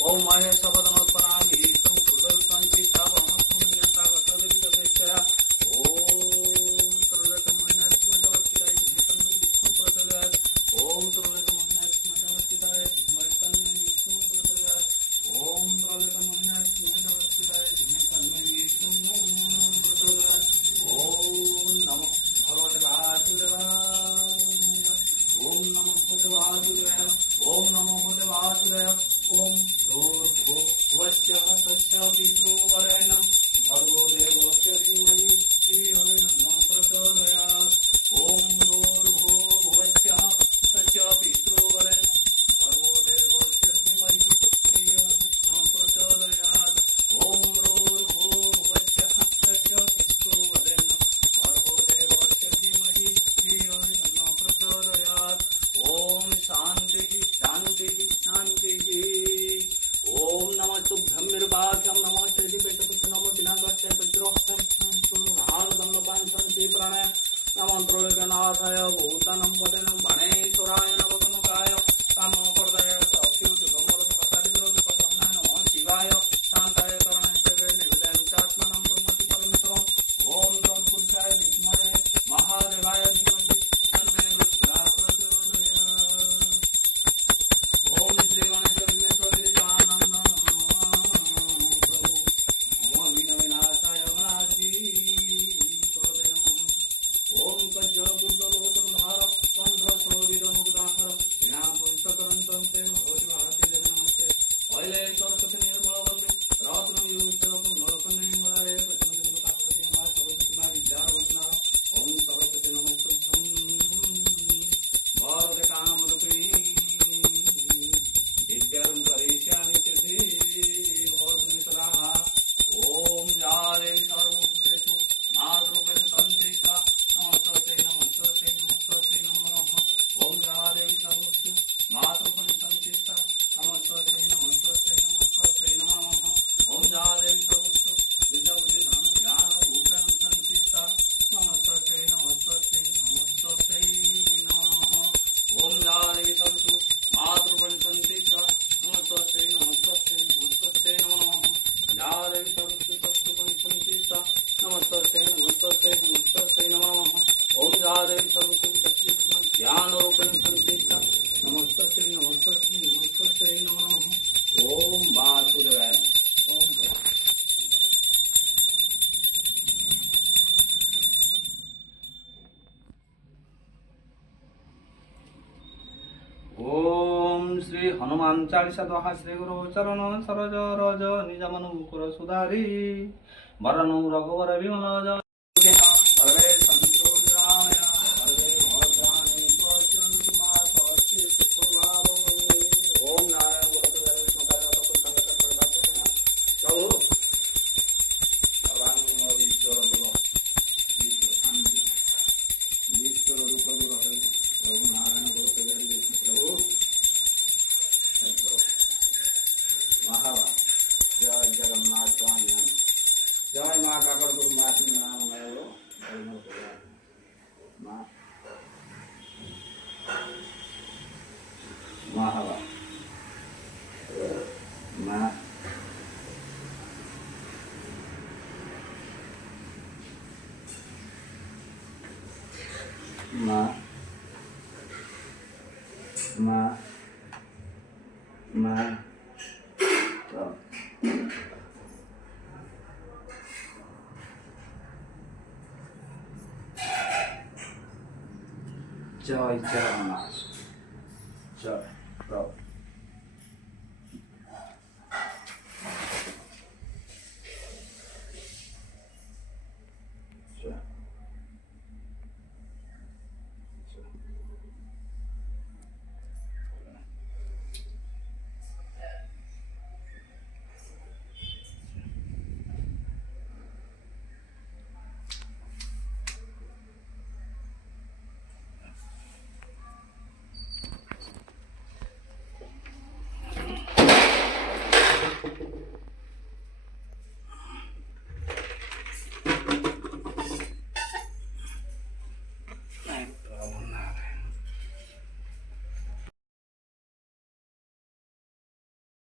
ओम महेश वदनोत्पन्नामि विष्णु हृदयं चित्ता ब्रह्मसंज्ञाता ओम त्रिलोक मन्यात्मजवत्तिदाय धीमहि विष्णु प्रचोदयात् ओम त्रिलोक मन्यात्मजवत्तिदाय धीमहि तन्मे विष्णु प्रचोदयात् ओम त्रिलोक मन्यात्मजवत्तिदाय धीमहि विष्णु प्रचोदयात् ओम नमः भगवते वासुदेवाय ओम नमः भगवते वासुदेवाय ओम नमो भगवते वासुदेवाय ओम भूर्भुवस्सः तस्य पितृवरेण्यं भर्गो देवस्य धीमहि धियो यो न प्रचोदयात् ओम भूर्भुवस्सः तस्य पितृवरेण्यं भर्गो देवस्य धीमहि धियो यो न प्रचोदयात् ओम भूर्भुवस्सः तस्य पितृवरेण्यं भर्गो देवस्य धीमहि धियो यो न प्रचोदयात् ओम शांति शांति शांति ओम नमः तुभ्यं निर्भाग्यं नमः श्रीपेटपुत्र नमो दिनांगस्य पितृहस्तंचूर्णालदन्नपांचन्ति प्राणाय नमः त्रिलोकनाथाय भूतानं पतेनं गणेश्वराय नवकनकाय कामप्रदाय सख्युतमोरसपरिद्रोतपतनाय नमः शिवाय शान्ताय करणाय निर्विदयं चात्मनं तुमति परमेश्वरम् ओम तत्पुरुषाय विद्महे महादेवाय धीमहि तन्मे रुद्रः प्रचोदयात् ओम श्री गणेश विघ्नेश्वर गिरिजानंद प्रभु नमो विघ्नविनाशाय गणाधिपतये नमः ओम कज्जलपूर्वलोचनधार कंठशोभितमुग्धाकर वीणापुस्तकरन्तं ते भगवति भारती देवी नमस्ते वैले सरस्वती निर्मलवल्ले रत्नयुक्तकं नरकनेङ्गलाय प्रचण्डमुखतापति मा सरस्वती मा विद्यारवसना ओम सरस्वती नमस्तुभ्यं वरदे कामरूपिणी विद्यां करिष्यामि सिद्धि भवतु नितराः ओम या देवी सर्वभूतेषु मातृरूपेण संस्थिता नमस्तस्यै नमस्तस्यै नमस्तस्यै नमो नमः ओम या देवी सर्वभूतेषु मातृरूपेण संस्थिता नमस्तस्यै नमस्तस्यै नमस्तस्यै नमो नमः ओम या देवी सर्वभूतेषु विद्याबुद्धि धन ज्ञान रूपेण संस्थिता नमस्तस्यै नमस्तस्यै नमस्तस्यै नमो नमः ओम या देवी सर्वभूतेषु मातृरूपेण संस्थिता नमस्तस्यै नमस्तस्यै नमस्तस्यै नमो नमः या देवी सर्वभूतेषु तत्त्वरूपेण संस्थिता नमस्तस्यै नमस्तस्यै नमस्तस्यै नमो नमः ओम या देवी सर्वभूतेषु तत्त्वरूपेण ज्ञानरूपेण संस्थिता नमस्तस्यै नमस्तस्यै नमस्तस्यै नमो नमः ओम वासुदेवाय ओम ओम श्री हनुमान चालीसा दोहा श्री गुरु चरण सरोज रज निज मनु मुकुर सुधारी वरनु रघुवर विमल सर्वे सन्तु निरामया सर्वे भद्राणि पश्यन्तु मा कश्चित् दुष्प्रभावो भवेत् ओम नारायण गुरुदेव विष्णुपाद प्रभु भगवान ईश्वर गुरु ईश्वर शांति ईश्वर रूप गुरु प्रभु नारायण गुरुदेव प्रभु महावा जय जगन्नाथ स्वामी जय माँ काकड़ गुरु मासी नाम गयो माँ महावा माँ माँ माँ माँ जय जगन्नाथ जय प्रभु